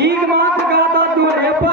ಈಗ ಮಾತ್ರ ಗಾತಾತ್ ನೋಡ್ರಿಯಪ್ಪ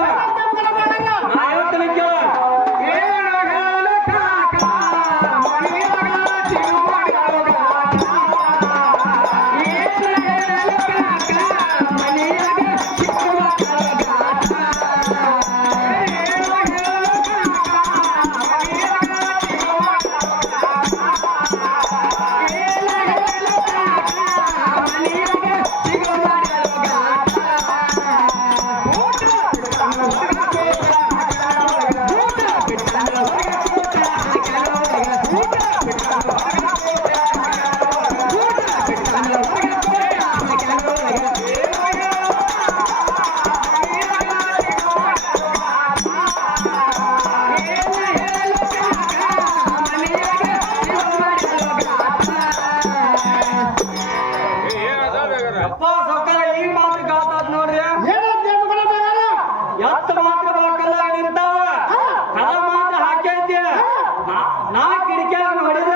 ನಾ ಹೇಳ್ತೀನಿ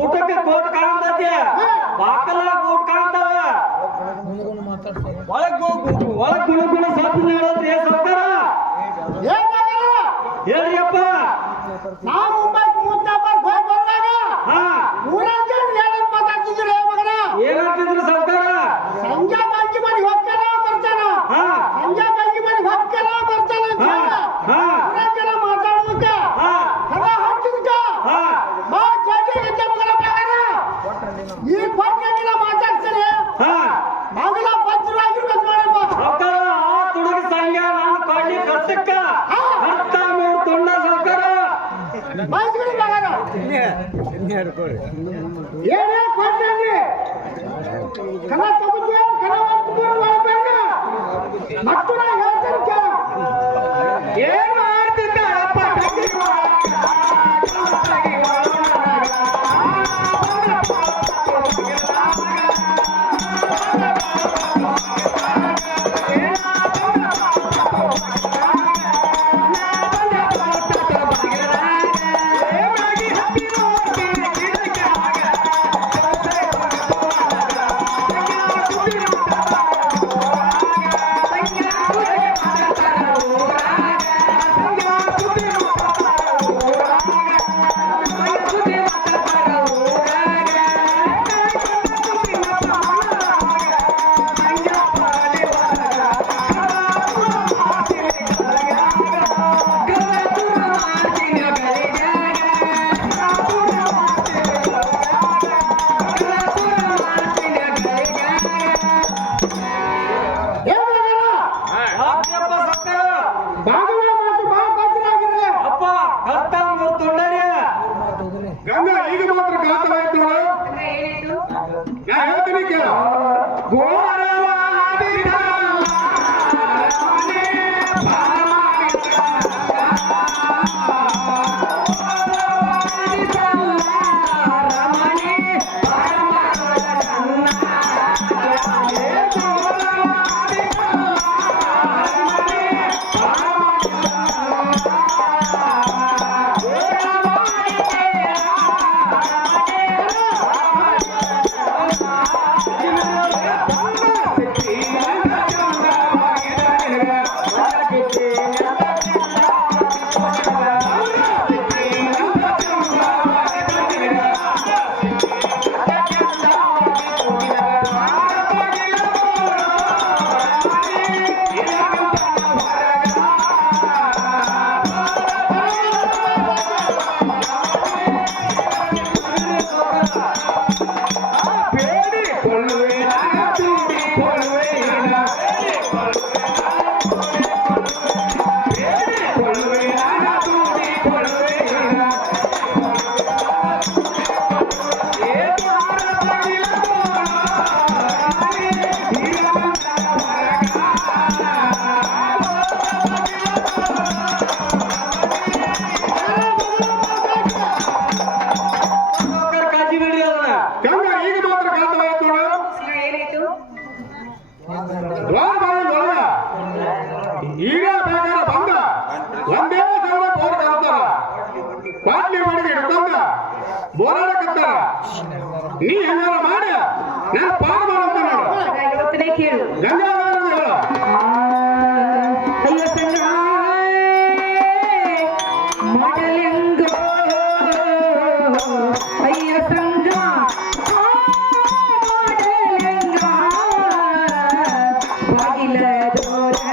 ಊಟಕ್ಕೆ ಕೋಟ್ ಕಾಣ್ತೈತಿ ಬಾಕಲ ಕೋಟ್ ಕಾಣ್ತಾವ ಒಳಗ್ ಗುಣ ಸತ್ತು ಹೇಳೋದ್ರಿ ಸರ್ಕಾರ ಹೇಳ್ರಿಯಪ್ಪ ನಾವು ಏನಂತಿದ್ರು ಸರ್ಕಾರ ಸಂಜೆ ಬಂಜಿ ಮನೆ ಹೋಗ್ತಾರ ಬರ್ತಾನ ಸಂಜೆ ಬಂಜಿ ಮನೆ ಹೋಗ್ತಾರ ಬರ್ತಾನ ಜನ ಮಾತಾಡೋದಕ್ಕೆ ಹಚ್ಚಿದಕ್ಕೆ ಈ ಕೊಟ್ಟಿನ ಮಾತಾಡ್ತಾರೆ ಮಗಳ ಭದ್ರವಾಗಿರ್ಬೇಕು ನೋಡಪ್ಪ ತುಡುಗಿ ಸಂಘ ನಾನು ಕೊಳ್ಳಿ ಕರ್ತಕ್ಕ ಅರ್ಥ ಮೂರು ತುಂಡ ಸರ್ಕಾರ ಬಾಯ್ಸ್ಗಳು ಮಗನ ಏನೇ ಕೊಡ್ತೀನಿ ಕಲ ತಗೊಂಡು ಕಲ ಮತ್ತು ನಾ ಹೇಳ್ತೇನೆ ಕೇಳ ಏನ್ ಮಾಡ್ತಿದ್ದಾರಪ್ಪ ಗಂಗಾ ಈಗ ಮಾತ್ರ ಗಾತವಾಯ್ತು ನಾ ಹೇಳ್ತೀನಿ ಕೇಳ ಈಗ ಬೇಕಾದ ಬಂದ ಗಂಗಾ ಹೇಳು. ಅಯ್ಯ ಸಂಗ ಮಾಡಲೆಂಗ ಅಯ್ಯ ಸಂಗ ಮಾಡಲೆಂಗ ಬಾಗಿಲ ದೋರಡ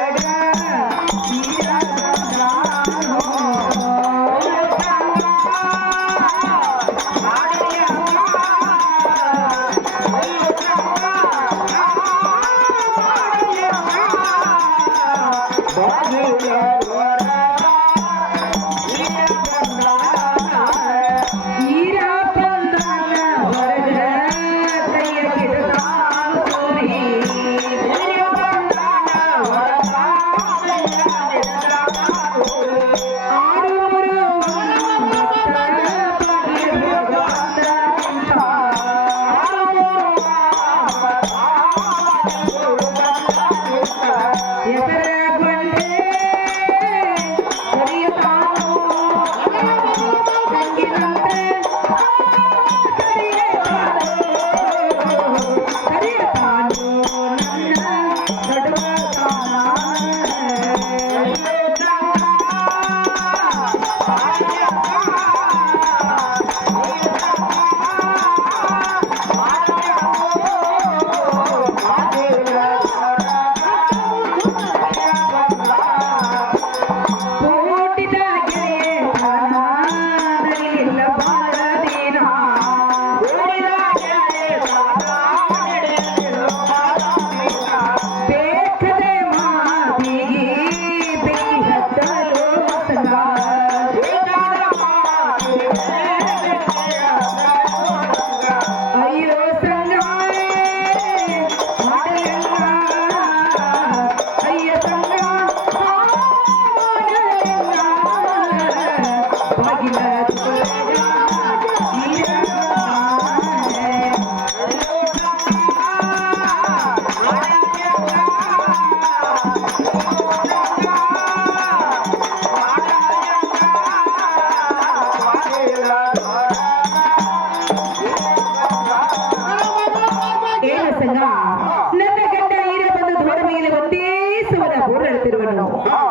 ನನ್ನ ಗಂಡ ಈರ ಬಂದ ದೂರ ಮೇಲೆ ಒಂದೇ ಸವನ ಹೋರಾಡುತ್ತಿರುವನು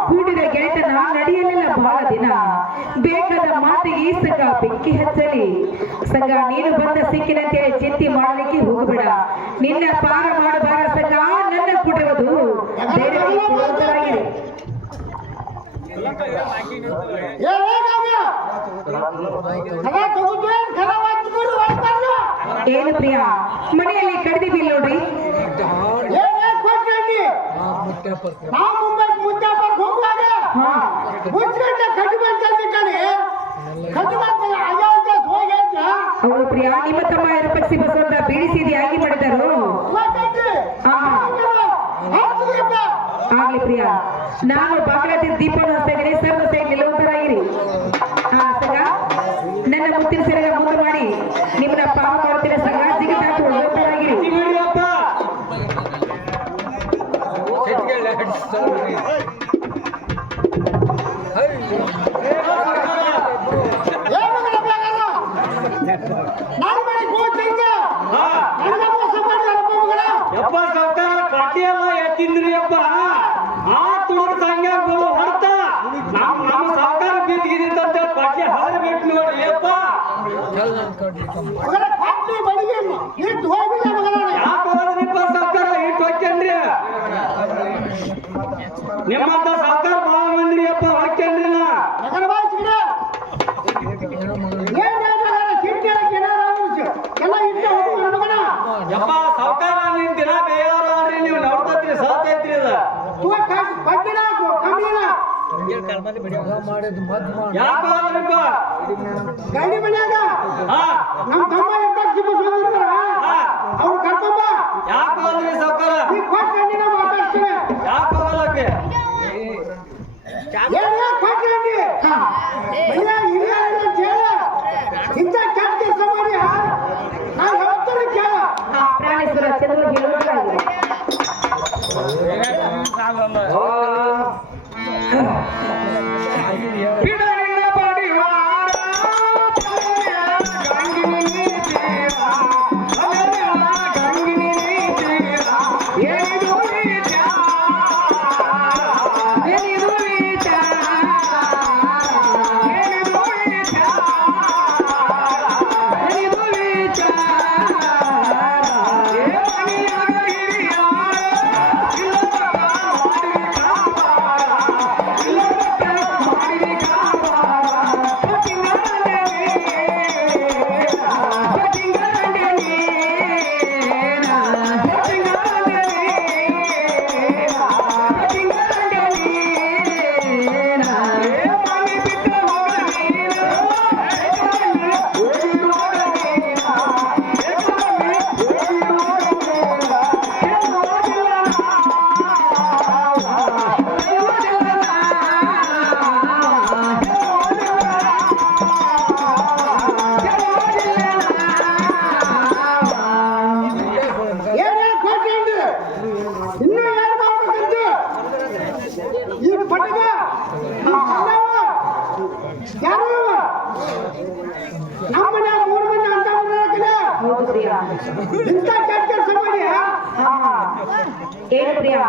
ಕೂಡಿದ ಗೆಳೆತನ ನಡೆಯಲಿಲ್ಲ ಬಹಳ ದಿನ ಬೇಕಾದ ಮಾತಿಗೆ ಈ ಸಂಘ ಬೆಂಕಿ ಹಚ್ಚಲಿ ಸಂಘ ನೀನು ಬಂದ ಸಿಕ್ಕಿನಂತೇಳಿ ಚಿಂತೆ ಮಾಡಲಿಕ್ಕೆ ಹೋಗಬೇಡ ನಿನ್ನ ಪಾರ ಮಾಡಬಾರ ಸಂಘ ನನ್ನ ಕೊಡುವುದು ಧೈರ್ಯವಾಗಿ ಏನು ಪ್ರಿಯಾ ಮನೆಯಲ್ಲಿ ಕಡ್ದಿ ಬಿಲ್ ನೋಡ್ರಿ ಅವರು ಪ್ರಿಯಾ ನಿಮ್ಮ ತಮ್ಮ ಪಕ್ಷಿ ಬಸವಂತ ಬೀಳಿಸಿದಿ ಆಗಿ ಮಾಡಿದರು ಆಗ್ಲಿ ಪ್ರಿಯಾ ನಾನು ಬಾಗಲತಿ ದೀಪನ ಸಗಣಿ ಸರ್ವ ಸೈಡ್ ನಿಲ್ಲುವಂತರಾಗಿರಿ ಸಂಗ ನನ್ನ ಮುತ್ತಿನ ಸೆರಗ ಮುಂದೆ ಮಾಡಿ ನಿಮ್ಮನ್ನ ಪಾಪ ಮಾಡ್ತಿರೋ ಸಂಗ ಜಿಗಿದಾಕಿ ಹೋಗುವಂತರಾಗಿರಿ ಯಪ್ಪ ಸರ್ಕಾರ ಕಟ್ಟಿಯಲ್ಲ ಎತ್ತಿಂದ್ರಿ ಅಪ್ಪ ಆ ತುಡುಗ ಸಂಘ ಹೊರತ ನಮ್ಮ ಸರ್ಕಾರ ಬಿದ್ದಿದ್ದಂತ ಕಟ್ಟಿ ಹಾರಬೇಕು ನೋಡಿ ಅಪ್ಪ ಯಾಕೆ ಹೋದ್ರಿಪ್ಪ ಸರ್ಕಾರ ಇಟ್ಟು ಹೊಕ್ಕೇನ್ರಿ ನಿಮ್ಮಂತ ಸರ್ಕಾರ ಬಹಳ ಮಂದ್ರಿ ಅಪ್ಪ ಹೊಕ್ಕೇನ್ರಿ ನಾ ಯಪ್ಪ ಸರ್ಕಾರ ನಿಮ್ ದಿನ ಬೇಯಾರ್ರಿ ನೀವು ನೋಡ್ತೈತ್ರಿ ಸಾತೈತ್ರಿ ಅದ ಯಾಕೆ ಹೋದ್ರಿಪ್ಪ ಗಾಡಿ ಮನ್ಯಾಗ ಹಾ ನಮ್ ತಮ್ಮ ಅವ್ರು ಕರ್ಕೊಂಬ ಯಾಕೆ ಹೋದ್ರಿ ಸರ್ಕಾರ ಮಾತಾಡ್ತೀನಿ ಯಾಕೆ ಹೋಗಲಕ್ಕೆ ಇಂಥ ಕೆಟ್ಟ ಕೆಲಸ ಮಾಡಿ ನಾವು ಹೇಳ್ತಾರೆ ಕೇಳ ಪ್ರಾಣೇಶ್ವರ ಚಂದ್ರ ಹೇಳುವಂತಾಗಿದೆ ಗಂಗಿನಿ ಪಟಗ ಯಾರು ನಮ್ಮ ಮನೆ 3 ಮಂದಿ ಅಂತ ಬಂದಿರಕಲ್ಲ ಹೌದು ಪ್ರಿಯಾ ಇಂತ ಕೆಟ್ಟ ಕೆಲಸ ಮಾಡಿ ಏನು ಪ್ರಿಯಾ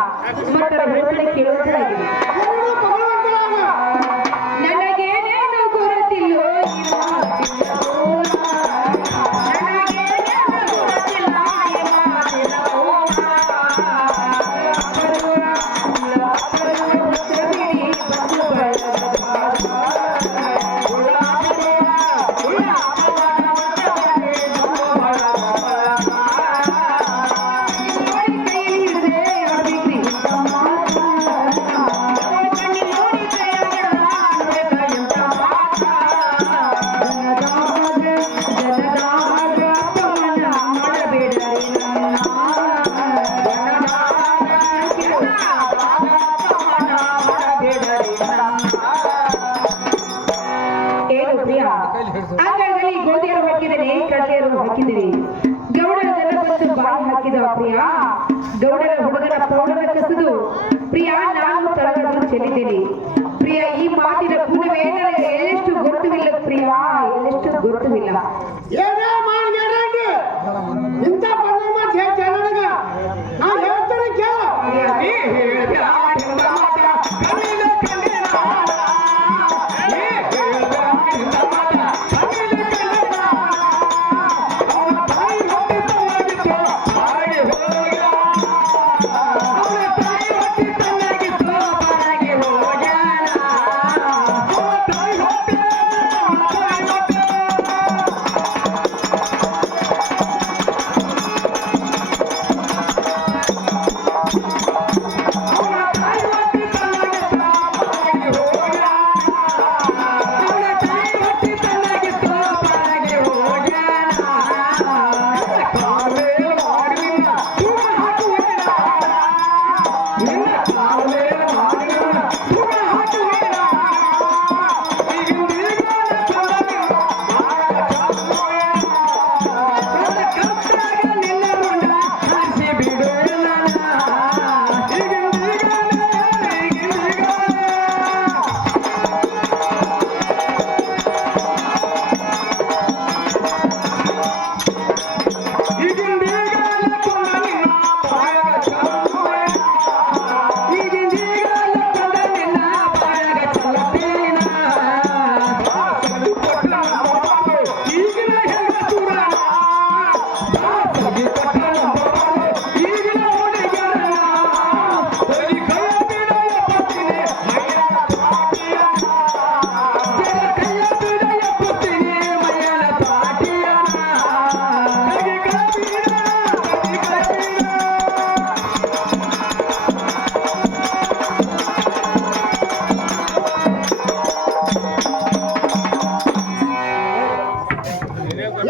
ಮಕ್ಕಳ ಹೇಳ್ತಾರೆ ಕೇಳುವುದಾಗಿದೆ ಎರಡು ಭಗವಂತನಾಗ ನನಗೇನೇನು ಗುರುತಿಲ್ಲೋ ಅಂಗಡಿಯಲ್ಲಿ ಗೋಧಿಯನ್ನು ಹಾಕಿದರೆ ಕಡ್ಲೆಯನ್ನು ಹಾಕಿದಿರಿ ಗೌಡರದೆಲ್ಲ ಬಂದು ಬಾಯಿ ಹಾಕಿದ ಪ್ರಿಯ ಗೌಡರ ಹುಡುಗರ ಪೌಡರ ಕಸಿದು ಪ್ರಿಯ ನಾನು ತಳಗಡೆದು ಚೆಲ್ಲಿದ್ದೇನೆ ಪ್ರಿಯ ಈ ಮಾತಿನ ಗುಣವೇ ನನಗೆ ಎಳ್ಳಷ್ಟು ಗೊತ್ತುವಿಲ್ಲ ಪ್ರಿಯ ಎಳ್ಳಷ್ಟು ಗೊತ್ತುವಿಲ್ಲ ಏನೇ ಮಾಡಿ ಇಂತ ಬಂದ ಮಾತು ಹೇಳ್ತೇನೆ ನನಗ ನಾ ಹೇಳ್ತೇನೆ ಕೇಳ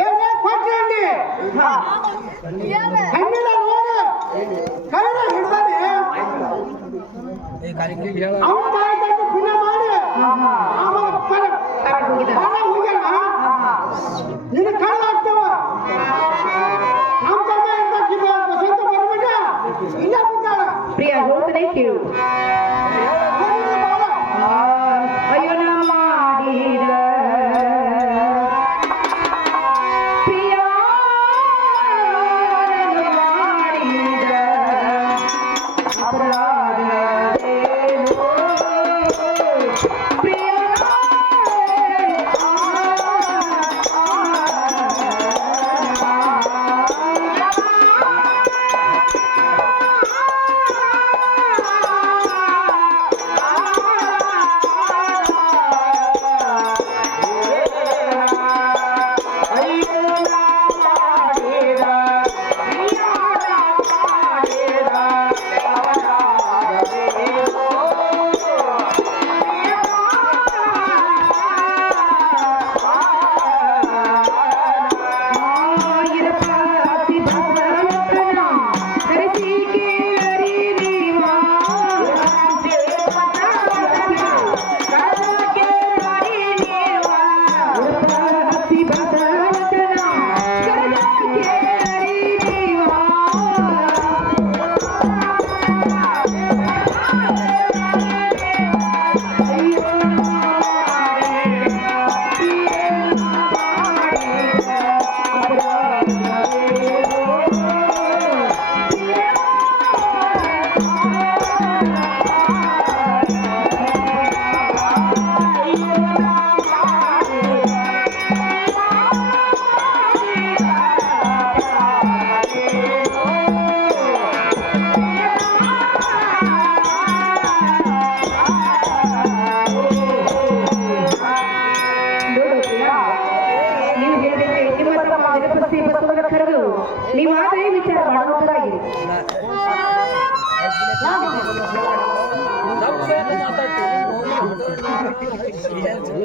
ಏನೇ ಕೊಟ್ರಿ ಹಣ್ಣಿನ ನೋಡು ಕೈನ ಹಿಡ್ದಾನೆ ಅವನ ತಾಯಿ ಪುಣ್ಯ ಮಾಡಿ ಆಮೇಲೆ ಹೊರ ಹೋಗ್ಯಾನ ನಿನ್ನ ಕಳ್ಳ ಆಗ್ತವ ನಮ್ಮ ತಮ್ಮ ಅಂತ ಬಸಂತ ಬರ್ಬಿಟ್ಟ ಇಲ್ಲ ಬಿಟ್ಟಾಳ ಪ್ರಿಯ ಹೋಗ್ತಾನೆ ಕೇಳು ಅಯ್ಯೋ ನಾ ಮಾಡಿದ ಪ್ರಿಯ ಮಾಡಿದ ಅಪರಾಧವೇನೋ ಪ್ರಿಯ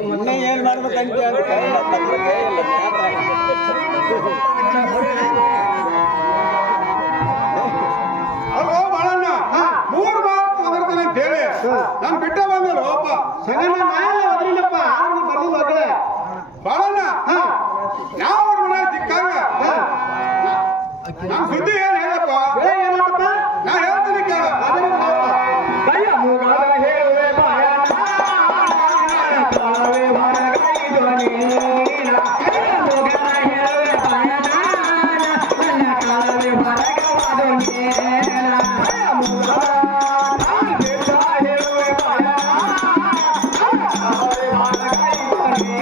ಮೊನ್ನೆ ಏನ್ ಮಾಡ್ಬೇಕಂತ ಅಲ್ವೋ ಬಾಳಣ್ಣ 3 ಮಾತು ಒದರ್ತಾನೆ ಅಂತ ಹೇಳಿ ನಾನು ಬಿಟ್ಟ ಬಂದಲ್ಲ ಒಬ್ಬ ಸಂಗಣ್ಣ ನಾಯಲ್ಲ ಒದರಿಲ್ಲಪ್ಪ ನೀ ಬರ್ಲಿಲ್ಲ ಒಳಗಡೆ ಬಾಳಣ್ಣ ಯಾವ ಅವ್ರ ಮನೆ ಸಿಕ್ಕಾಗ ನಮ್ ಸುದ್ದಿ ಏನ್ ಹೇಳಪ್ಪ ಏನಪ್ಪ ನಾ ಹೇಳ್ತೀನಿ ಕೇಳ ಕೈಯ ಮುಗಾಲ ಹೇಳುವೆ ಬಾಯಣ್ಣ ಕಾಲವೇ ಹೊರಗೈದೊನೆ ಕೈಯ ಮುಗಾಲ ಹೇಳುವೆ ಬಾಯಣ್ಣ ನನ್ನ ಕಾಲವೇ ಹೊರಗವಾದೊನೆ ಕೈಯ ಮುಗಾಲ ಹೇಳುವೆ ಬಾಯಣ್ಣ ಕಾಲವೇ ಹೊರಗೈದೊನೆ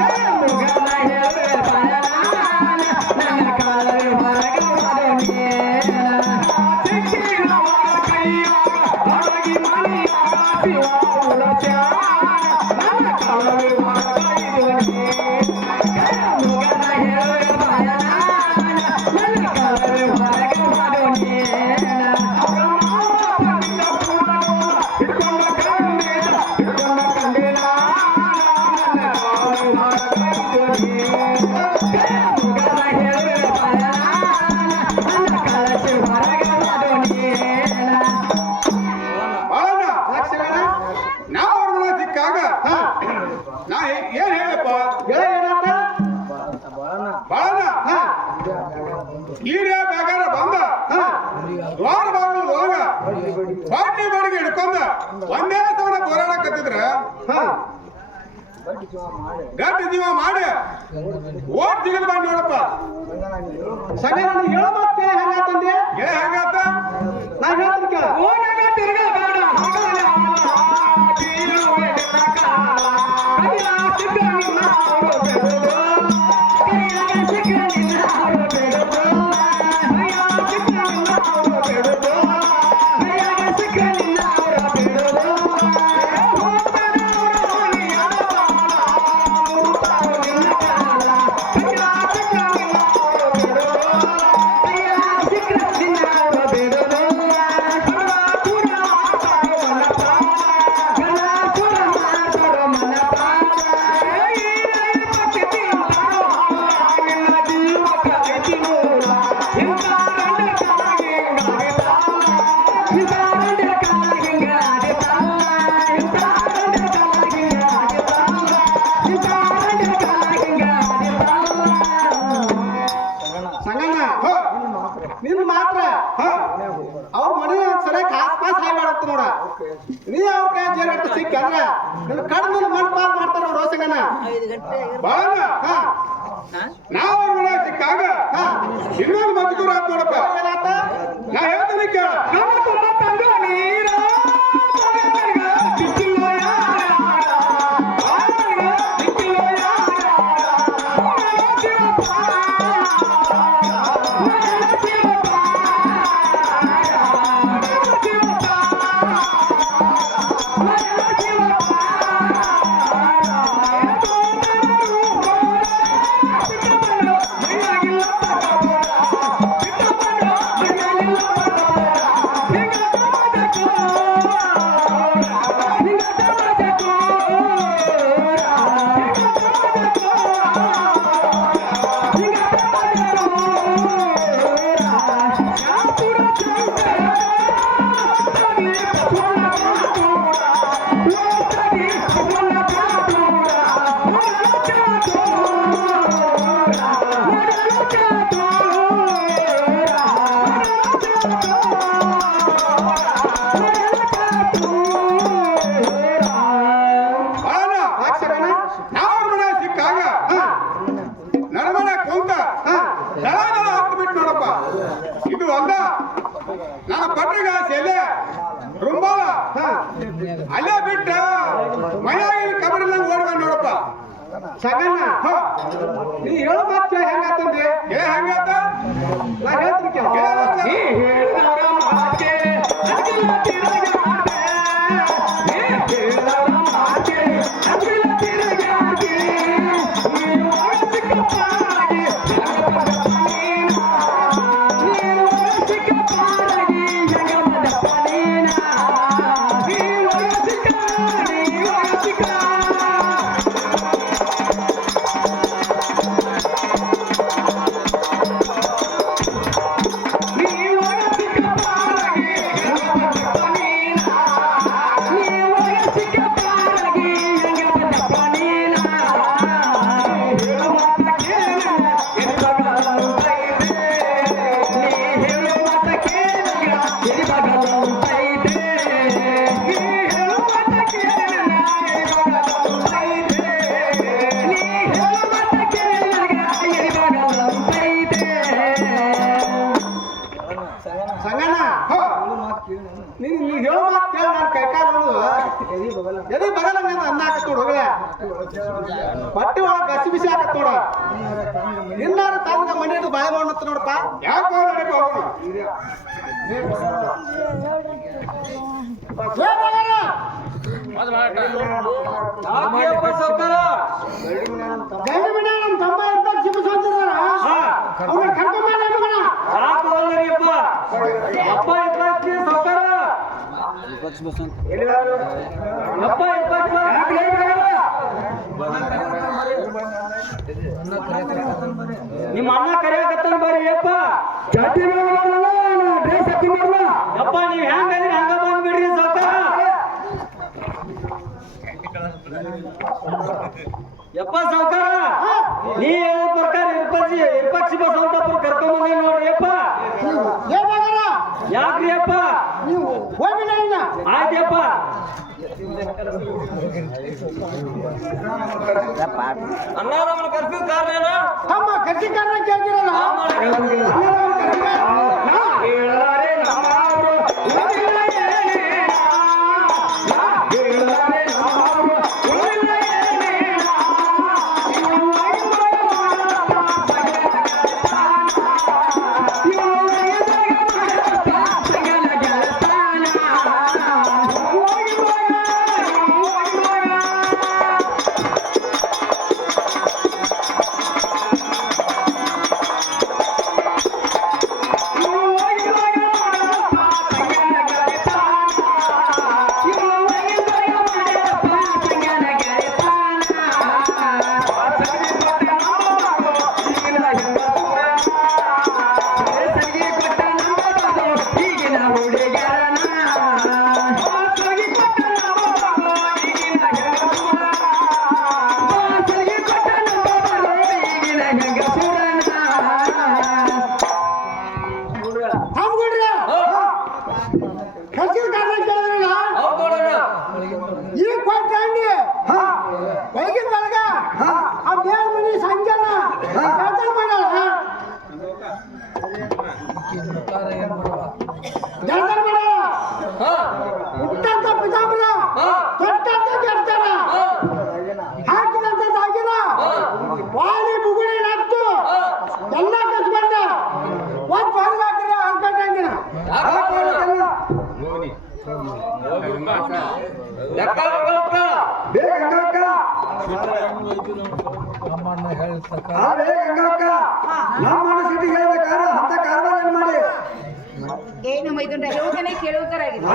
ಕೈಯ ಮುಗಾಲ ಹೇಳುವೆ ಬಾಯಣ್ಣ ನನ್ನ ಕಾಲವೇ ಹೊರಗವಾದೊನೆ ಬಾಳಣ್ಣ ನಾವು ಅವ್ರ ಮನೆ ಸಿಕ್ಕಾಗ ನಾ ಏನ್ ಹೇಳಪ್ಪ ಬಾಳಣ್ಣ ಈರೇ ಬೇಗಾರ ಬಂದ ದ್ವಾರ ಬಾಗಿಲು ಹೋಗ ಬಾಟ್ಲಿ ಬಾಡಿಗೆ ಹಿಡ್ಕೊಂಡ ಒಂದೇ ತವನ ಹೋರಾಡಕತ್ತಿದ್ರ ಗಟ್ಟಿ ಜೀವ ಮಾಡಿ ಓಟ್ ಜಿಗಲ್ ಬಂದ್ ನೋಡಪ್ಪ ಸಂಗಣ್ಣ ನೀ ಹೇಳೋ ಮಾತು ಹೆಂಗಾತಂದೆ ಏ ಹೆಂಗಾತ ನಾ ಹೇಳ್ತೀನಿ ಕೇಳ ಓನಾಗ ತಿರುಗಬೇಡ ಸಂಗಣ್ಣ ನಿನ್ ಮಾತ್ರ ಅವ್ರ ಮನೆ ಸರಿಯಾಗಿ ಕಾಸ್ ಪಾಸ್ ಹಾಯ್ ಮಾಡತ್ತ ನೋಡ ನೀ ಅವ್ರ ಕೈ ಜೇರ್ಗಟ್ಟ ಸಿಕ್ಕ ಅಂದ್ರ ನಿನ್ ಕಡ್ದು ಮಣ್ ಪಾಲ್ ಮಾಡ್ತಾರ ನೋಡು ಸಂಗಣ್ಣ ಬಾಳಣ್ಣ ನಾವು ಅವ್ರ ಮನೆ ಸಿಕ್ಕಾಗ ಇನ್ನೊಂದು ಮಜಕೂರ ಆತ್ ನೋಡಪ್ಪ ಏನಾತ ನಾ ಹೇಳ್ತೀನಿ ಕೇಳ ನಾವು ಅವ್ರ ಮನೆ ಸಿಕ್ಕಾಗ ನಡಮನೆ ಕುಂತ ದಳ ದಳ ಹತ್ತು ಬಿಟ್ಟು ನೋಡಪ್ಪ ಇದು ಒಂದ ನನ್ನ ಪಟ್ರಿಗ ಸೆಲೆ ರುಂಬಾಲ ಅಲ್ಲೇ ಬಿಟ್ಟ ಮೈಯಾಗಿನ ಕಬಡಿಲ್ಲಂಗ ಓಡ್ಬಂದ್ ನೋಡಪ್ಪ ಸಂಗಣ್ಣ ನೀ ಹೇಳೋ ಮಾತು ಹೆಂಗಾತಂದೆ ಏ ಹೆಂಗಾತ ನಾ ಹೇಳ್ತೀನಿ ಕೇಳ ನೀ ಹೇಳಿದವರ ಮಾತೆ ಅಖಿಲ ತಿರುಗಾಡೆ ನೀ ಹೇಳಿದವರ ಮಾತೆ ಅಖಿಲ ತಿರುಗಾಡೆ ನೀನು ಸಿಕ್ಕಪ್ಪಾಗಿ ನೀನು ಸಿಕ್ಕಪ್ಪಾಗಿ ಜಗಮದ ಪನೇನ ನೀ ಹೇಳೋ ಮಾತು ಕೇಳಿ ನಾನು ಕೈಕಾಲು ಎದಿ ಬಗಲ ಅನ್ನಾಕತ್ ನೋಡು ಹೋಗಲೇ ಬಟ್ಟೆ ಒಳಗೆ ಗಸಿ ಬಿಸಿ ಹಾಕತ್ ನೋಡ ಇನ್ನಾರು ತಂದ ಮನೆಯದು ಬಾಳೆ ಮಾಡೋಣ ನೋಡಪ್ಪ ಯಾಕೋ ನಡೀಪ ಹೋಗೋಣ ಯಾಕಪ್ಪ ಸಾವ್ಕಾರ? ನಮ್ಮ ತಮ್ಮ ಇರ್ತಾರ ಚಿಪ್ಪಿಸ್ಕೊಂತಿದಾರ ಅವ್ನ ಕರ್ಕೊಂಬಂದ ಯಾಕೆ ಹೋಗ್ಲರಿಯಪ್ಪ? ಅಪ್ಪ ಇಪ್ಪಾಕ್ತಿ ಸಾವ್ಕಾರ? ಅಪ್ಪ ಇಪ್ಪಾಕ್ತಿ ನಿಮ್ಮ ಅಣ್ಣ ಕರೆಯಕತ್ತಾನ ಬರ್ರಿ ಅಪ್ಪ. ಅಪ್ಪ ನೀವ್ ಹೆಂಗ್ ಅದ್ರಿ ಹಂಗ ಬಂದ್ಬಿಡ್ರಿ ಸಾವ್ಕಾರ. ಯಪ್ಪ ಸಾವ್ಕಾರ, ನೀ ಹೇಳೋ ಪ್ರಕಾರ ಇರ್ಪಕ್ಷಿ ಬಸವಂತಪ್ಪ ಕರ್ಕೊಂಬಂದಿ ನೋಡ್ರಿ ಅಪ್ಪ. ಯಾಕ್ರಿ ಅಪ್ಪ? ನೀವು ಹೋಗ್ಬಿಡ ಆಯ್ತಪ್ಪ. ಅಣ್ಣ ನಮ್ಮನ್ನ ಕರ್ಸಿದ ಕಾರಣ ಏನು? ತಮ್ಮ ಕರ್ಸಿಕಾರನ ಕೇಳ್ತಿರಲ್ಲ ಈಗ ಕೊಟ್ಟಂಡಿ ಬೆಳಗಿನ ಬೆಳಗ ಆ ದೇವ್ರ ಮನಿ ಸಂಜೆನ ಕೆಲಸ ಮಾಡಲ್ಲ ಕೆಲಸ ಮಾಡಲ್ಲ ಹುಟ್ಟಂತ ಪಿತಾಮರ ತೊಟ್ಟಂತ ಕೆಡ್ತಾರ ಹಾಕಿದಂತ ತಾಗಿನ ವಾಲಿ ಬುಗುಳಿ ನತ್ತು ಎಲ್ಲ ಕಸ್ಕೊಂಡ ಒಂದ್ ಹೊರಗೆ ಹಾಕಿರ ಅನ್ಕೊಂಡಂಗಿನ ಏನು ಮೈದುಂಡ ಯೋಗನೆ ಕೇಳುವುದರಾಗಿದೆ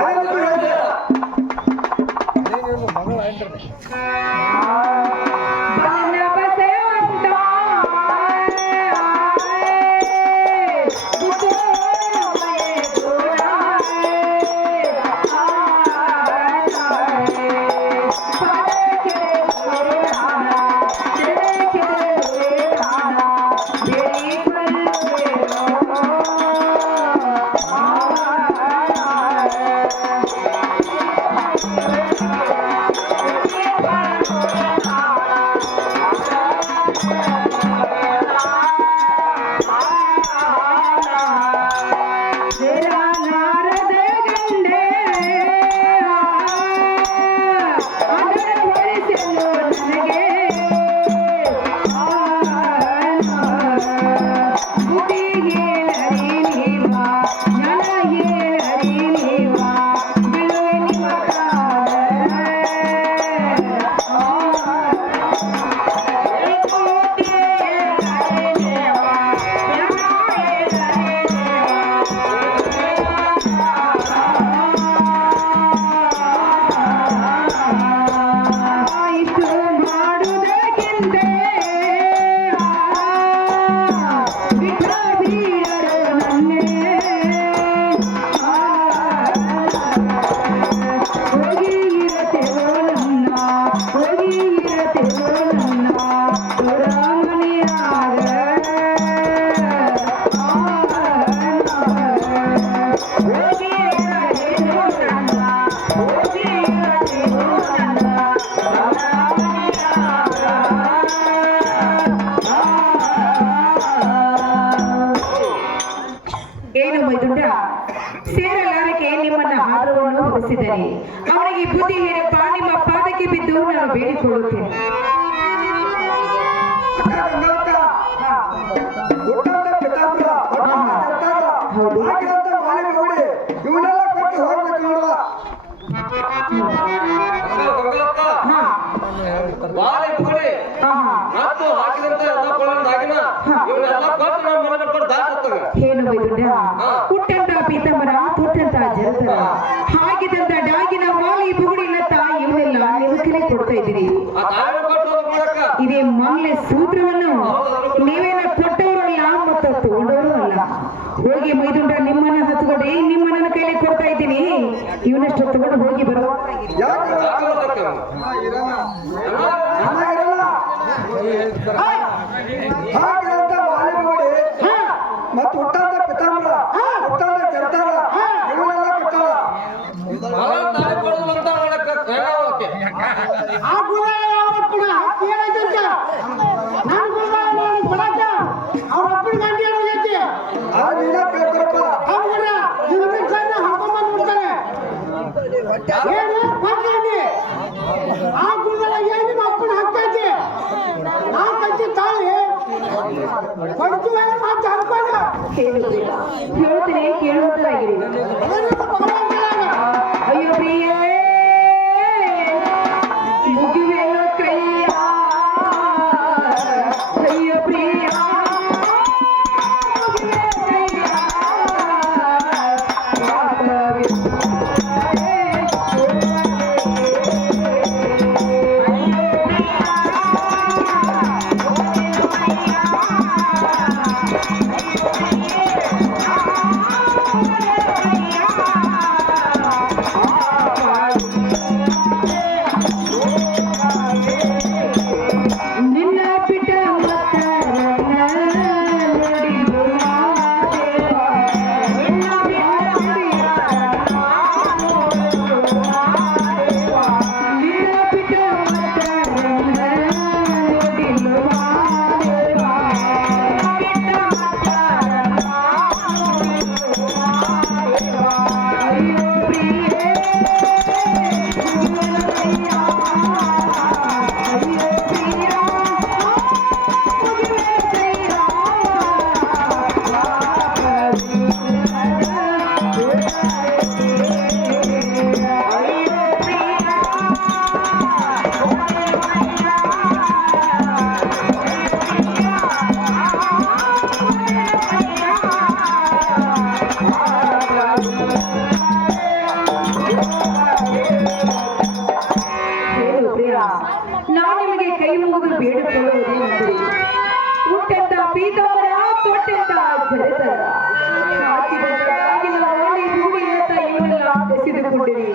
ತೋರಿಸಿದರೆ ಅವನಿಗೆ ಬುದ್ಧಿ ಹೇರಪ್ಪ, ನಿಮ್ಮ ಪಾದಕ್ಕೆ ಬಿದ್ದು ನಾನು ಬೇಡಿಕೊಳ್ಳುತ್ತೇನೆ. ಹೌದು. ಇವನ್ನೆಲ್ಲ ಕೊಟ್ಟು ಹೋಗ್ಬೇಕು ನೋಡುವ. ಹಾ ಬಾಳೆ ಬುಗುಡಿ ಹಾ ಮತ್ತು ಹಾಕಿದಂತ ಎಲ್ಲ ಕೊಳ್ಳೋದು ಹಾಕಿನ ಇವನ್ನೆಲ್ಲ ಕೊಟ್ಟು ನಮ್ಮ ಮನೆ ಕೊಟ್ಟು ದಾಟುತ್ತವೆ. ಏನು ಬೈದುಂಡ ಹುಟ್ಟಂತ ಪೀತಾಂಬರ ತೊಟ್ಟಂತ ಜರತರ ಹಾಗಿದಂತ ಡಾಗಿನ ಮಾಲಿ ಬುಗುಡಿಲತ್ತ ಇವನ್ನೆಲ್ಲ ನೀವು ಕಲೆ ಕೊಡ್ತಾ ಇದ್ದೀರಿ. ಆ ತಾಯಿನ ಕೊಟ್ಟು ಹೋಗ್ಬೇಕ. ಇದೇ ಮಾಲೆ ಸೂತ್ರವನ್ನು ನೀವೇನ ಕೊಟ್ಟವರು ಅಲ್ಲ ಮತ್ತು ತಗೊಂಡವರು ಅಲ್ಲ. ಹೋಗಿ ಮೈದುಂಡ ನಿಮ್ಮನ್ನ ಹಚ್ಕೊಡಿ, ನಿಮ್ಮನ್ನ ಕೈಲಿ ಕೊಡ್ತಾ ಇದ್ದೀನಿ. ಇವನಷ್ಟು ತಗೊಂಡು ಹೋಗಿ ಬರುವ ಮತ್ತು ಹುಟ್ಟಂತ ಪಿತಾಂಬರ ಹುಟ್ಟಂತ ಜರ್ತಾರ ಇವನ್ನೆಲ್ಲ ಕೊಟ್ಟಾಳ. ತಾಯಿ ಕೊಡೋದು ಅಂತ ಮಾಡಕ್ಕೆ ಹೇಳೋಕೆ. ಆ ಗುರುಗಳ ಯಾವಪ್ಪನ ಏನೈತಂತ ನಾನು ಗುರುಗಳ ಕೊಡಾಕ ಅವ್ರ ಅಪ್ಪನ ಗಂಟೆ ಹೇಳೋದೈತಿ. ಆ ನೀನ ಕೇಳ್ಕೊಳಪ್ಪ. ಹೌದಲ್ಲ ಇದನ್ನ ಸಣ್ಣ ಹಾಕೊಂಬಂದು ಬಿಡ್ತಾರೆ. ಏನು ಕೊಟ್ಟಿ ಆ ಗುರುಗಳ ಏನು ನಿಮ್ಮ ಅಪ್ಪನ ಹಕ್ಕೈತಿ. ನಾ ಕಚ್ಚಿ ತಾಳಿ ಕೊಡ್ತೀವಿ ಮಾತು ಹರ್ಕೊಂಡ ಹೇಳ್ತೀನಿ, ಕೇಳುವುದಾಗಿರಿ. ಅಯ್ಯೋ ಪ್ರಿಯೇ ಮುಗಿವೇನು ಕೈಯ, ಅಯ್ಯೋ ಪ್ರಿಯ ನಿನ್ನ ಪಿಟ ನಾನು ನಿಮಗೆ ಕೈ ಮುಗಿದು ಬೇಡಿಕೊಳ್ಳುವುದೇನೆಂದರೆ ಹುಟ್ಟಂತ ಪೀತಾಂಬರ ತೊಟ್ಟಂತ ಜರತರ ಹಾಕಿದಂತ ಕಾಗಿನ ಮಾಲೆ ಬುಗುಡಿಯಂತ ಇವನ್ನೆಲ್ಲ ಬೆಸೆದುಕೊಂಡಿರಿ.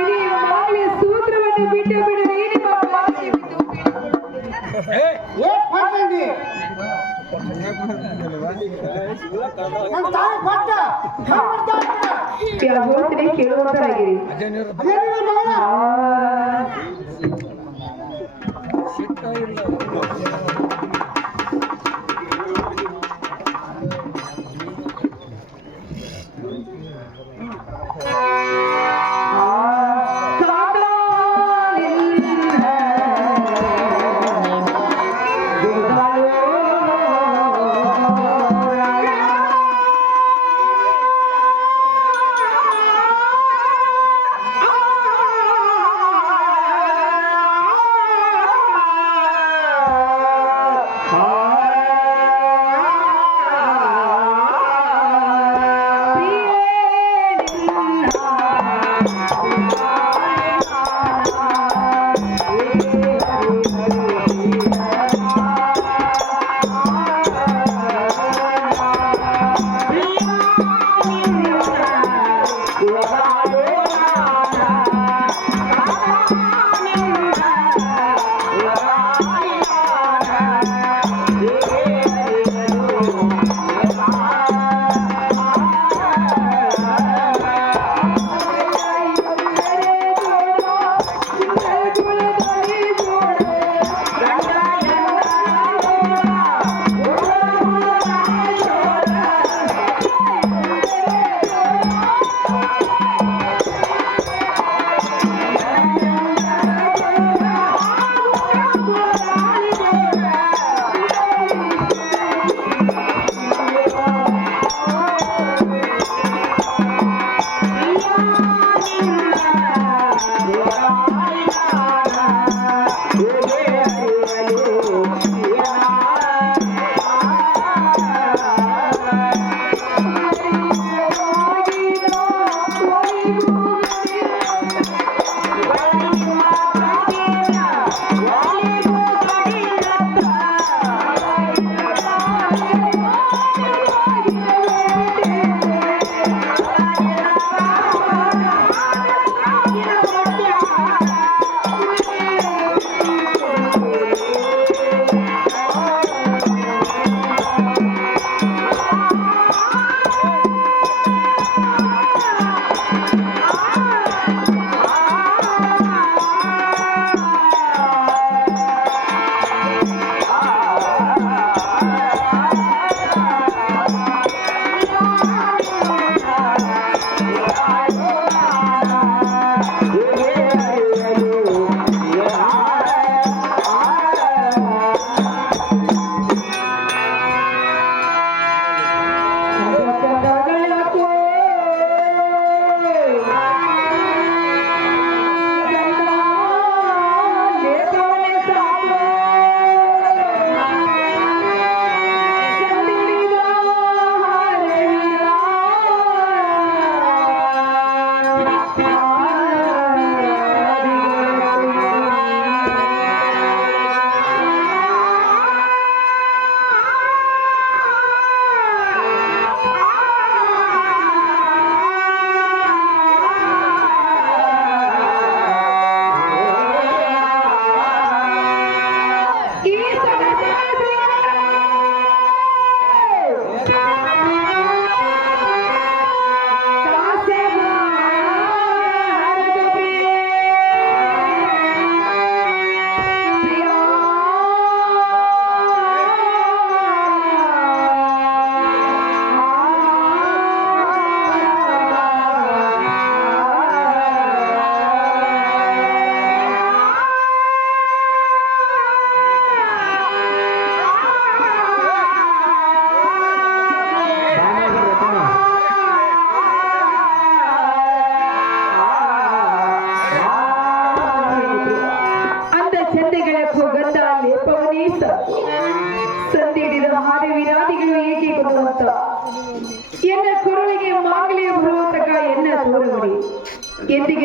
ಇದೇ ಮಾಲೆ ಸೂತ್ರವನ್ನು ಬಿಟ್ಟು ಬಿಡದೆ ನಿಮ್ಮ ಕಾಲಿಗೆ ಬಿದ್ದು ಬೇಡಿಕೊಳ್ಳುತ್ತೇನೆ. ಹೇಳ್ತೀನಿ, ಕೇಳುವಂತರಾಗಿರಿ.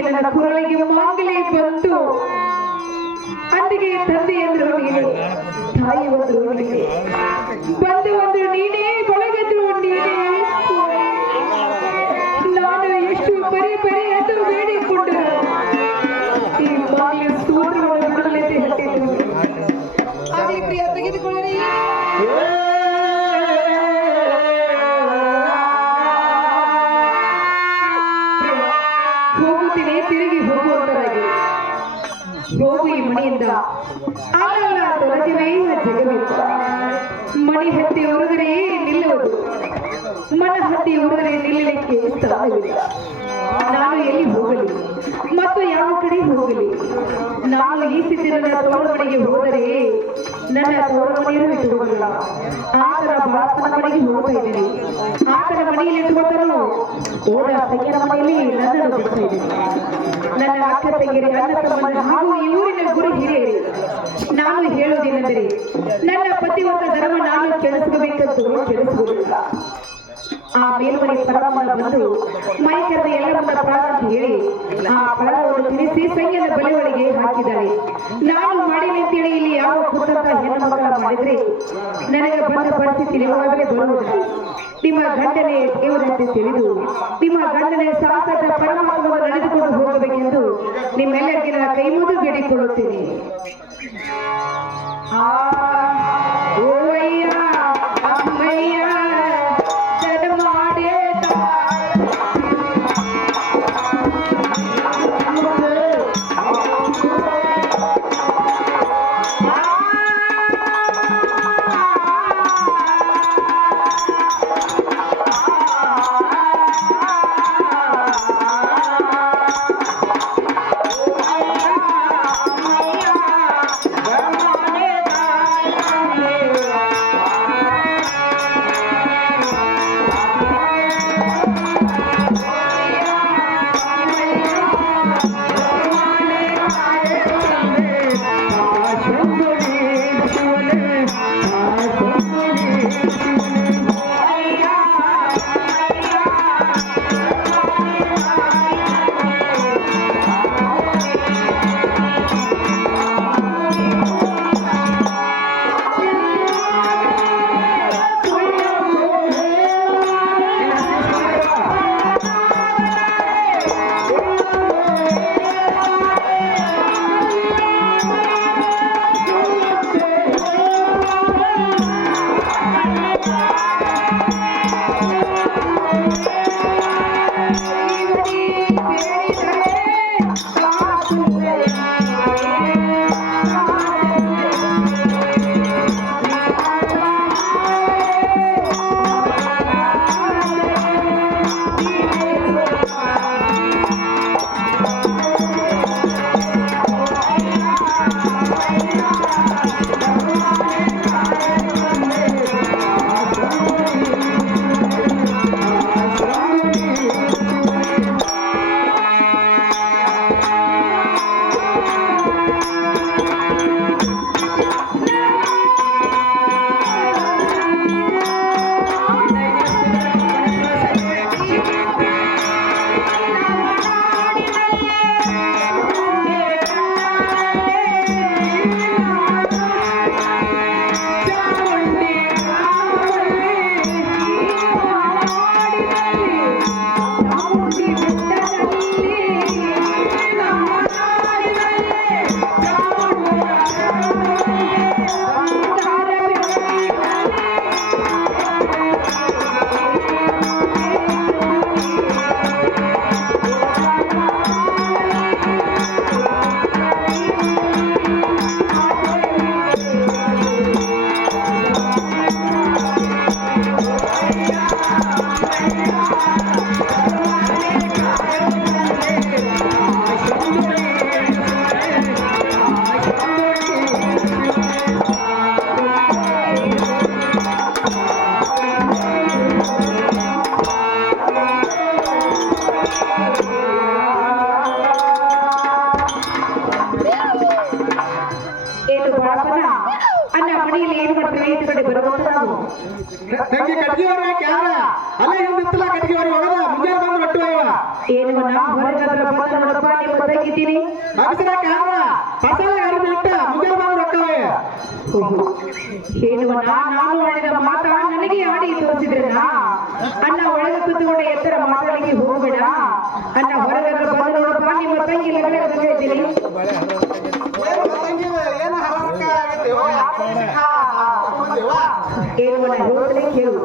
ನನ್ನ ಕುರಳಿಗೆ ಮಾಂಗಲ್ಯ ಬಂತು. ಅಂದಿಗೆ ತಂದೆ ಎಂದ್ರು ನೀನೆ, ತಾಯಿ ಒಂದ್ರು ನೀನೆ, ಬಂದು ಒಂದ್ರು ನೀನೇ, ಬಳಗದ್ರು ನೀನೇ. ನಾನು ಎಷ್ಟು ಬರೀ ಎಂದು ಬೇಡಿಕೊಂಡರು ಈ ಮಾಂಗಲ್ಯ ಸೂತ್ರವನ್ನು ಬಿಡಲೆಂದು ಹೇಳ್ತಿದ್ರು. ಆಗಲಿ ಪ್ರಿಯ, ತೆಗೆದುಕೊಳ್ಳಿ. ಹೋಗುತ್ತೀನಿ, ತಿರುಗಿ ಹೋಗುವಂತರಾಗಿ ಹೋಗು ಈ ಮನೆಯಿಂದ. ಅಲ್ಲ ತೊಲಗಿವೇ ಜಗವಿಲ್ಲ. ಮಣಿ ಹತ್ತಿ ಹೊರಗಡೆ ನಿಲ್ಲುವುದು, ಮನ ಹತ್ತಿ ಹೊರಗಡೆ ನಿಲ್ಲಲಿಕ್ಕೆ ಸ್ಥಳವಿಲ್ಲ. ನಾನು ಎಲ್ಲಿ ಹೋಗಲಿ ಮತ್ತು ಯಾವ ಕಡೆ ಹೋಗಲಿ? ನಾನು ಈ ಸ್ಥಿತಿಯ ತೋರ ಮನೆಗೆ ಹೋದರೆ ನನ್ನ ತೋರ ಮನೆಯನ್ನು ಬಿಟ್ಟು ಹೋಗಲ್ಲ. ಆತರ ಬಾಳಪ್ಪನ ಮನೆಗೆ ಹೋಗ್ತಾ ಇದ್ದೀನಿ. ಆತರ ಮನೆಯಲ್ಲಿ ಇಟ್ಟುಕೊಟ್ಟರು ಓಡ ತಂಗಿನ ಮನೆಯಲ್ಲಿ ನನ್ನನ್ನು ಬಿಡ್ತಾ ಇದ್ದೀನಿ. ನನ್ನ ಅಕ್ಕ ತಂಗಿರಿ, ಅಣ್ಣ ತಮ್ಮನ ಹಾಗೂ ಈ ಊರಿನ ಗುರು ಹಿರಿಯರು ನಾನು ಹೇಳುವುದೇನೆಂದರೆ, ನನ್ನ ಪತಿವರ್ತ ಧರ್ಮ ನಾನು ಕೆಡಿಸಬೇಕಂತೂ ಕೆಡಿಸುವುದಿಲ್ಲ. ಆ ಮೇಲ್ಮನೆ ಪರಮನ ಬಂದು ಮೈ ಕರೆದ ಎಲ್ಲವನ್ನ ಪ್ರಾಣ ಅಂತ ಹೇಳಿ ಆ ಫಲವನ್ನು ತಿಳಿಸಿ ಸಂಖ್ಯೆಯ ಬಲಿಗಳಿಗೆ ಹಾಕಿದ್ದಾಳೆ. ನಾನು ಮಾಡಿದಂತೇಳಿ ಇಲ್ಲಿ ಯಾವ ಕುಟುಂಬ ಹೆಣ್ಣು ಮಕ್ಕಳ ಮಾಡಿದ್ರೆ ನನಗೆ ಬಂದ ಪರಿಸ್ಥಿತಿ ನಿಮಗಾಗಲೇ ಬರುವುದಿಲ್ಲ. ನಿಮ್ಮ ಗಂಡನೇ ದೇವರಂತೆ ತಿಳಿದು ನಿಮ್ಮ ಗಂಡನೇ ಶಾಸಕ ಪರಮಾತ್ಮವನ್ನು ನಡೆದುಕೊಂಡು ಹೋಗಬೇಕೆಂದು ನಿಮ್ಮೆಲ್ಲರಿಗೆ ನನ್ನ ಕೈ ಮುಗಿದು ಬೇಡಿಕೊಳ್ಳುತ್ತೇನೆ. ಓಯ್ಯ ಅಮ್ಮಯ್ಯ ತಂಗಿ ಕಟ್ಗಿವರ ಕ್ಯಾರ ಅಲ್ಲೇ ಹಿಂದಿತ್ತಲ್ಲ ಕಟ್ಗಿವರ ಹೋಗದ ಮುಂಜಾನೆ ಬಂದು ಬಿಟ್ಟು ಏನು ನಾವು ಹೊರಗಡೆ ಬಂದ ನೋಡಪ್ಪ ಹೋಗಿದ್ದೀನಿ? ಹೇಳುವನ ನಾನು ಆಡಿದ ಮಾತ ನನಗೆ ಆಡಿ ತೋರಿಸಿದ್ರಲ್ಲ ಅಣ್ಣ ಒಳಗೆ ಕೂತ್ಕೊಂಡ ಎತ್ತರ ಮಾತಾಡಿಗೆ ಹೋಗಬೇಡ ಅಣ್ಣ ಹೊರಗಡೆ ಬಂದು ನೋಡಪ್ಪ ನಿಮ್ಮ ತಂಗಿ ಒಳಗೆ ಬಂದಿದ್ದೀನಿ ಹೇಳುವನ ಹೇಳಲೇ ಕೇಳು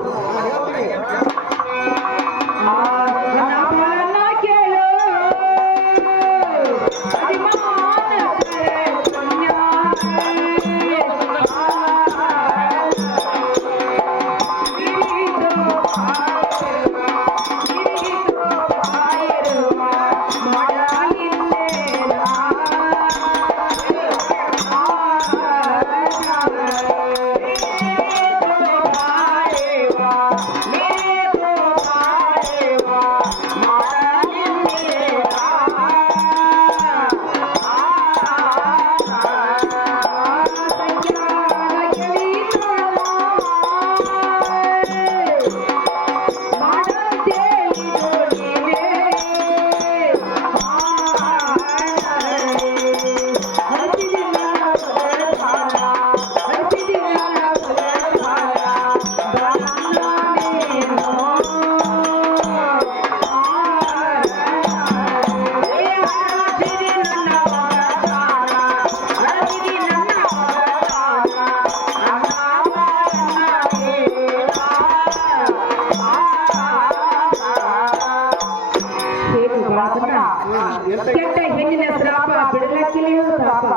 ಕೆಟ್ಟ ಹೆಣ್ಣಿನ ಶ್ರಾಪ ಬಿಡಲಕ್ಕಿಲೆಯೂ ತಾಪ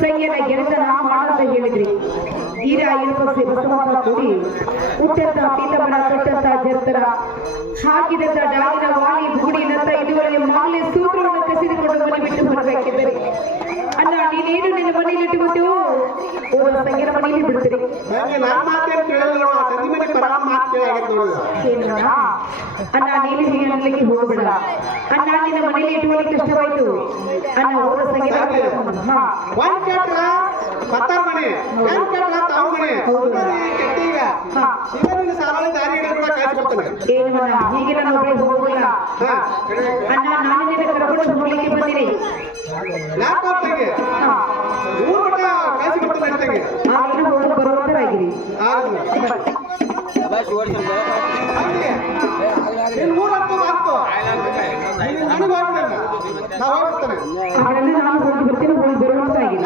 ಸಂಯನ ಗೆಳೆತನ ಮಾಡಂತ ಹೇಳಿದ್ರಿ ಈರ ಇರುಪಸಿ ಬಸವಂತ ಕೂಡಿ ಹುಟ್ಟಂತ ಪೀತಮರ ಕಟ್ಟಂತ ಜರ್ತರ ಹಾಕಿದಂತ ಡಾಲಿನ ವಾಣಿ ಬುಗುಡಿನಂತ ಇದುವರೆಗೆ ಮಾಲೆ ಸೂತ್ರವನ್ನು ಕಸಿದುಕೊಂಡು ಮನೆ ಬಿಟ್ಟು ಬರಬೇಕಿದ್ದರೆ ಅಣ್ಣ ನೀನೇನು ನಿನ್ನ ಮನೆಯಲ್ಲಿ ಇಟ್ಟುಕೊಂಡು ಓದ ಸಂಗೀತ ಮನೆಯಲ್ಲಿ ಬಿಡ್ತೀರಿ ಅಣ್ಣ ನೀನು ಹೀಗೆ ಅನ್ನಲಿಕ್ಕೆ ಹೋಗಬೇಡ ಅಣ್ಣ ನಿನ್ನ ಮನೆಯಲ್ಲಿ ಇಟ್ಟುಕೊಳ್ಳಿಕ್ಕೆ ಕಷ್ಟವಾಯಿತು ಅಣ್ಣ ಓದ ಸಂಗೀತ ಏನು ಹೀಗೆ ನಾನು ಒಬ್ಬಳೆ ಹೋಗಲ್ಲ ಅಣ್ಣ ನಾನು ನಿನ್ನ ಕರ್ಕೊಂಡು ಹೋಗ್ಲಿಕ್ಕೆ ಬಂದಿರಿ ಬರುವಂತರಾಗಿರಿ ಹಾಗಾದ್ರೆ ನಾನು ಹೋಗಿ ಬರ್ತೀನಿ ಹೋಗಿ ಬರುವಂತಾಗಿರಿ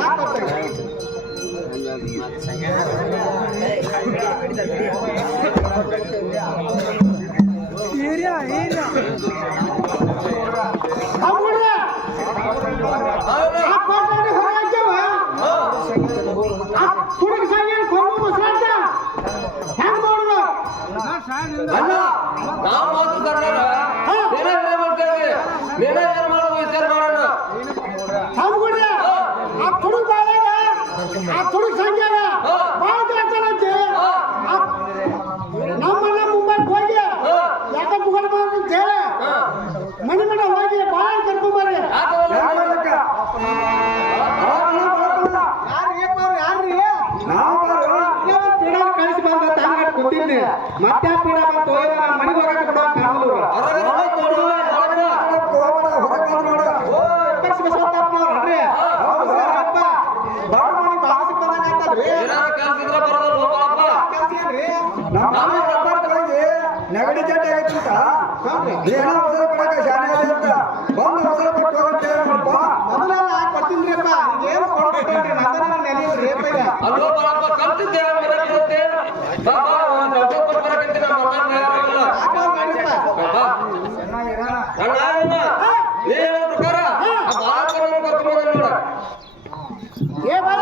ಅಲ್ಲ ನಾವು ಮಾತು ಕರ್ನಾಟಕ ನೀನೇ ಮಾಡ್ತೇವೆ ನೀನೇ ಏನು ಮಾಡೋದು ವಿಚಾರ ಮಾಡೋಣ ನಮ್ಮನ್ನ ಮುಂಬೈಗೆ ಹೋಗಿ ಯಾಕೆ ಮುಗಡ್ಬಾರ್ದು ಅಂತ ಹೇಳಿ ಮನೆ ಮನೆ ಹೋಗಿ ಬಾಳ ಕರ್ಕೊಂಬರ್ರಿ ಕಳಿಸಿ ಬಂದ ತಾಂಗಟ್ ಕೂತಿದ್ದೆ ಮತ್ತೆ ಪೀಡ ಬಂತು ಮನೆಗೆ ಹೋಗಕ್ಕೆ ನೆಗಡಿ ಚಟ್ಟ ಆಗತ್ತ ಏನೋ ಅವಸರ ಪಡಕ ಶಾನೆ ಅಂತ ಬಂದು ಅವಸರ ಪಟ್ಟು ಹೋಗ್ತೇವಪ್ಪ ಮೊದಲೆಲ್ಲ ಕೊಡ್ತೀನ್ರಿಪ್ಪ ಏನು ಕೊಡ್ತೀರಿ ನಂದನ ನೆನೆಯಿಲ್ರಿ ಪೈಲ ಅಲ್ಲೋ ಬರಪ್ಪ ಕಲ್ತಿದ್ದೆ ಮರಕ್ಕೆ ಬಾಬಾ ಒಂದು ಕೆಲಸ ಕೊಡ್ತಾರಂತೆ ನಾನು ಮಾತಾಡ್ತಾ ಅಣ್ಣ ಏನು ಪ್ರಕಾರ ಆ ಬಾಳಕರನ್ನು ಕರ್ಕೊಂಡು ಬಂದ ನೋಡ ಏ ಬಾಳ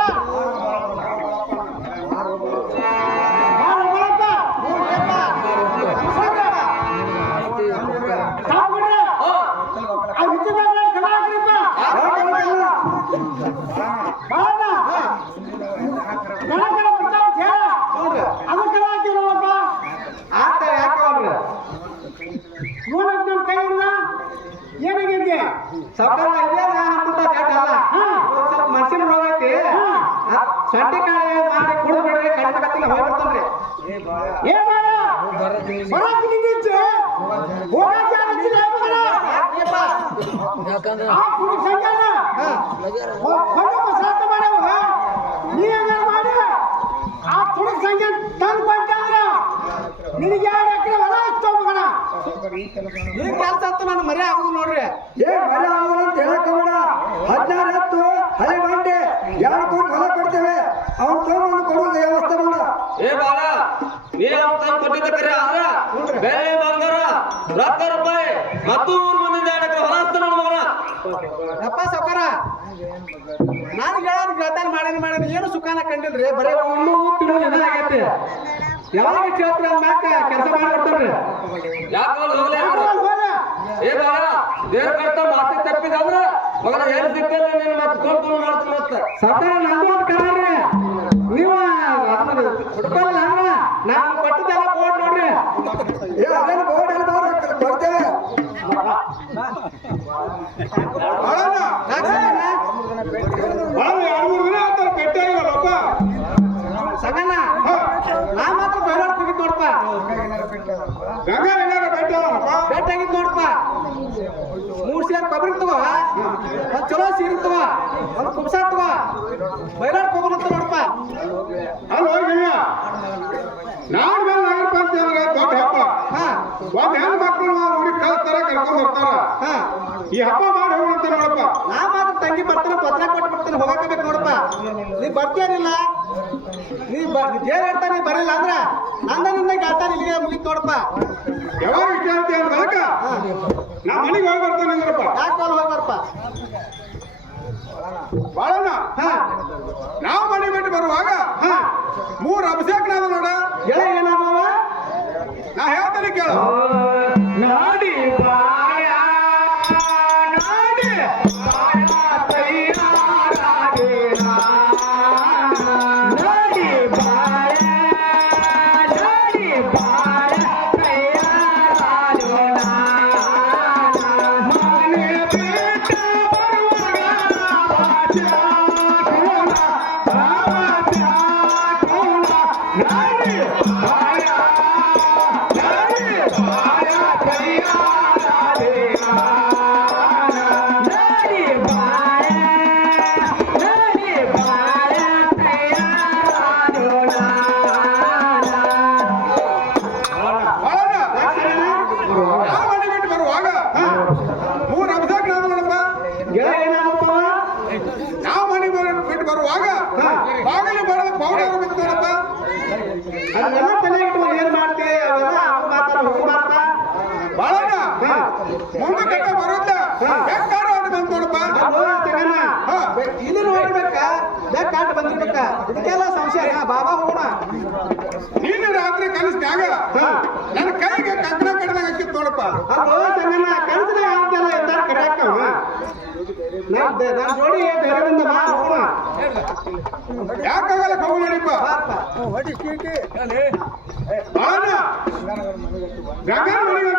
ಮನುಷ್ಯನ ರೋಗ ಐತಿ ಸೊಂಟಿ ಕಾಳಿ ಮಾಡಿ ಕುಡಿದ್ಬಿಡ್ರಿ ಕಟ್ಟಕತ್ತಿಲ್ಲ ಹೋಗ್ಬಿಡ್ತಾನ್ರಿ ಏ ಬರಾಕ್ ನಿಂದಿಚ್ಚೆ ಹೋಗಕ್ಕೆ ಆ ಕುಡಿ ಸಂಘನ ಕೊಂಡು ಸಾತ ಮಾಡವ ನೀ ಹಂಗಾರ ಮಾಡಿ ಆ ತುಡುಕ್ ಸಂಘ ತಂದು ಬಂತಂದ್ರ ನಿನಗೆ 2 ಎಕರೆ ಹೊಲ ಹಚ್ಚೋ ಮಗಣ ಈ ಕೆಲಸ ಅಂತ ನಾನು ಮರಿ ಆಗುದು ನೋಡ್ರಿ ಏ ಮರಿ ಆಗೋಲ್ಲ ಅಂತ ಹೇಳಕ್ ಹೋಗ್ಬೇಡ. 16 ಎತ್ತು ಹಳೆ ಬಂಡೆ 2 ಕೋಟಿ ಹೊಲ ಕೊಡ್ತೇವೆ. ಅವ್ನು ತಗೊಂಡು ಕೊಡೋದು ವ್ಯವಸ್ಥೆ ಮಾಡ. ಏ ಬಾಳ ನೀ ಅವ್ನು ತಂದು ಕೊಟ್ಟಿದ್ದ ಕರೆ ಆದ್ರ ಬೆಳ್ಳಿ ಬಂಗಾರ ರೊಕ್ಕ ರೂಪಾಯಿ 10 ಮಂದಿ ಜಾಗಕ್ಕೆ ಹೊಲ ಹಚ್ತ ನನ್ನ ಮಗನ. ಯಪ್ಪ ಸೌಕಾರ ನಾನು ಹೇಳೋದು ಗೆಳತಾನ ಮಾಡೇನಿ ಏನು ಸುಖಾನ ಕಂಡಿಲ್ರಿ ಬರೀ ಇನ್ನೂ ತಿನ್ನೋದು ಆಗೈತೆ. ಯಾವಾಗ ಕೇಳ್ತೀರ ಮ್ಯಾಕ ಕೆಲಸ ಮಾಡ್ಕೊಡ್ತಾರ್ರಿ ಯಾಕೆ ಹೋಗ್ಲಿ ಏ ಬಾಳ ದೇವ್ರ ಕರ್ತ ಮಾತಿ ತಪ್ಪಿದಂದ್ರ ಮಗನ ಎಲ್ಲಿ ಸಿಕ್ಕಲ್ಲ ನೀನು ಮತ್ತೆ ತೋರ್ತು ಮಾಡ್ತೀನಿ ಮತ್ತೆ ಸರ್ಕಾರ ನಂದು ಒಂದು ಕರಾರ್ರಿ. ನೀವು ಹುಡ್ಕಲ್ಲ ಅಂದ್ರ ನಾನು ಕೊಟ್ಟಿದ್ದೆಲ್ಲ ಬೋರ್ಡ್ ನೋಡ್ರಿ ಏ ಅದೇನು ಬೋರ್ಡ್ ಎಲ್ಲ ಕೊಡ್ತೇವೆ. ಬಾಳಣ್ಣ, ಬಾಳ 2-3 ದಿನ ಆಯ್ತು ಭೇಟಿ ಆಗಿವಲ್ಲಪ್ಪ. ಸಂಗಣ್ಣ ನಾ ಮಾತ್ರ ಬೈಲಾಡ್ ಹೋಗಿದ್ ನೋಡಪ್ಪ ಗಂಗಾ ಏನಾರ ಭೇಟಿ ಆಗಲ್ಲಪ್ಪ. ಭೇಟಿಯಾಗಿದ್ ನೋಡಪ್ಪ 3 ಸೇರ್ ಕೊಬ್ಬರಿ ತಗೋ ಒಂದ್ ಚಲೋ ಸೀರೆ ತಗೋ ಒಂದ್ ಕುಬ್ಸ ತಗೋ ಬೈಲಾಡ್ ಹೋಗೋಣಂತ ನೋಡಪ್ಪ ಅಲ್ಲಿ ಹೋಗಿಲ್ಲ ನಾಡ್ ಮೇಲೆ ನಾಗರ ಪಂಚಾಯತ್ ಅಂದ್ರೆ ದೊಡ್ಡ ಹಬ್ಬ. ಹಾ ಒಂದ್ ಹೆಣ್ಣು ಮಕ್ಕಳು ಊರಿಗೆ ಕಳಿಸ್ತಾರ ಕರ್ಕೊಂಡ್ ಬರ್ತಾರ. ಹಾ ಈ ಹಬ್ಬ ಮಾಡಿ ಹೋಗುವಂತ ನೋಡಪ್ಪ. ನಾ ಮಾತ್ರ ತಂಗಿ ಬರ್ತಾನೆ ಪತ್ರ ಕೊಟ್ಟು ಬರ್ತಾನೆ ಹೋಗಬೇಕು ನೋಡಪ್ಪ ನೀ ಬರ್ತೀಯನಿಲ್ಲ ನೀ ದೇವ್ರ ಹೇಳ್ತಾ ನೀ ಬರಲಿಲ್ಲ ಅಂದ್ರ ನಂದನಿಂದ ಗಾತಾನ ಇಲ್ಲಿಗೆ ಮುಗಿತ್ ನೋಡಪ್ಪ ಯಾವಾಗ ಇಷ್ಟ ಅಂತ ಬರಕ ನಾ ಮನೆಗೆ ಹೋಗಿ ಬರ್ತಾನೆ ಅಂದ್ರಪ್ಪ. ಯಾಕೆ ಹೋಗಿ ಬರ್ಪ ಬಾಳಣ್ಣ ಹಾ ನಾವು ಮನೆ ಬಿಟ್ಟು ಬರುವಾಗ ಹಾ 3 ಅಭಿಷೇಕನಾದ ನೋಡ. ಎಳೆ ಏನಾದವ ನಾ ಹೇಳ್ತೇನೆ ಕೇಳು. ನಾಡಿ ಬಾಯ ನಾಡಿ ಬಾಯ ತೈಯಾರಾಗಿನ ನಾಡಿ ಬಾಯ ತೈಯಾರಾಗಿನ ಮನೆ ಬಿಟ್ಟ ಬರುವಾಗ ನಾಡಿ ಬಾಯ ಬಾಳಣ್ಣ ನಾವು ಮನೆ ಬಿಟ್ಟು ಬರುವಾಗ 3 ಅಭಿಷೇಕನಾದ ನೋಡಪ್ಪ. ಎಳೆ ಏನಾದಪ್ಪ ನಾವು ಮನೆ ಬಿಟ್ಟು ಬರುವಾಗ ಬಾಗಿಲು ಬರೋದು ಪೌಡರ್ ಬಿತ್ತು ನೋಡಪ್ಪ. ಅದನ್ನೆಲ್ಲ ತಲೆಗಿಟ್ಟು ಏನ್ ಮಾಡ್ತೀವಿ ಅವೆಲ್ಲ ಅವ್ರು ಮಾತಾಡ ಹೋಗಿ ಮಾತಾ ಬಾಳಣ್ಣ ಮುಂದೆ ಕಟ್ಟ ಬರುತ್ತ ಬೇಕಾದ್ರೂ ಅದು ಬಂತು ನೋಡಪ್ಪ. ಇಲ್ಲಿ ನೋಡ್ಬೇಕ ಬೆಕ್ಕ ಕಾಟ್ ಬಂದಿರ್ಬೇಕ ಇದಕ್ಕೆಲ್ಲ ಸಂಶಯ ಬಾಬಾ ಹೋಗೋಣ ನೀನು ರಾತ್ರಿ ಕನಸ್ನ್ಯಾಗ ನನ್ನ ಕೈಗೆ ಕಂಕಣ ಕಡ್ದಾಗ ಹಾಕಿತ್ತು ನೋಡಪ್ಪ. ಅದು ಸಂಗಣ್ಣ ಕನಸಿನ ಆಗ್ತಲ್ಲ ಎಂದಾರ ಕರೆಯಕ್ಕ ನಾನು ಜೋಡಿ ಧೈರ್ಯದಿಂದ ಬಾ ಹೋಗೋಣ ಯಾಕಾಗಲ್ಲ ಹೋಗು ನಡಿಪ್ಪ. ಬಾಳಣ್ಣ ಗಂಗನ ಮನೆಗೆ